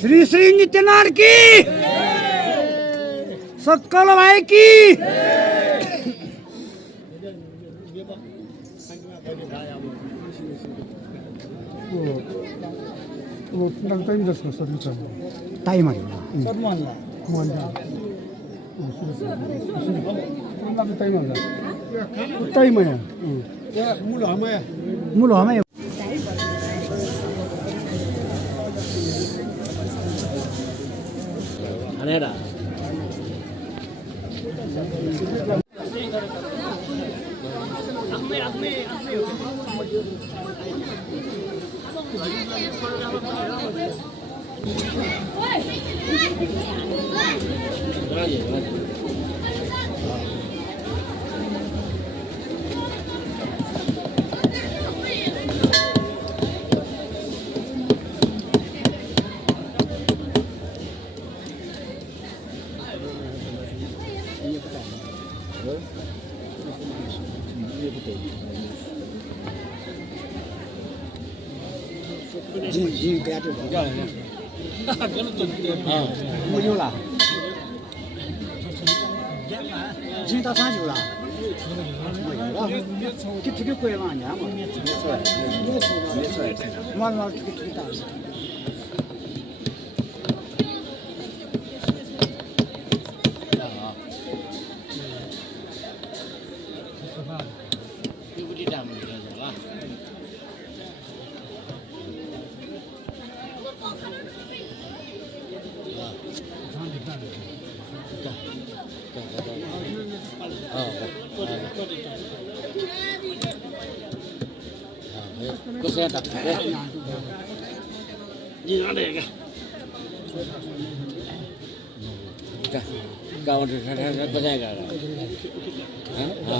श्री श्री नित्यनाथ की सक्कल भाई की टाइम आहे मुलं हमाय Anera. जी क्या तो क्या है हाँ मुझे ला जी ta san ju la ki tu ko ma nya ma ma ma tu ki taဒီဝိဒ္ဓမလို့ဆိုလားကိုစရတာညီရတယ်ကကောင်းတယ်ပစံကလားဟမ်ဟာ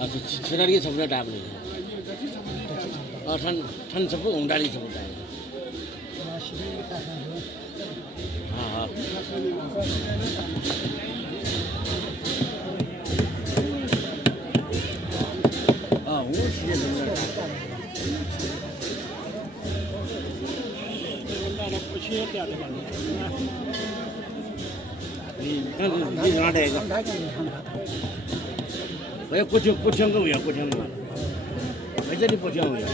အခုစရရီစပရတာမလို့အော်ထန်စပုန်ဒါလီစပုန်တာဟာ我是的，你拿这个，我也不听够呀，不听够，我这里不听够呀，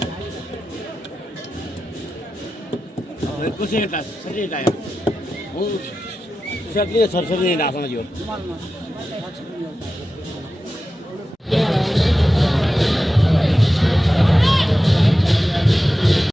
我不听打，谁打呀？我这里车打上了就。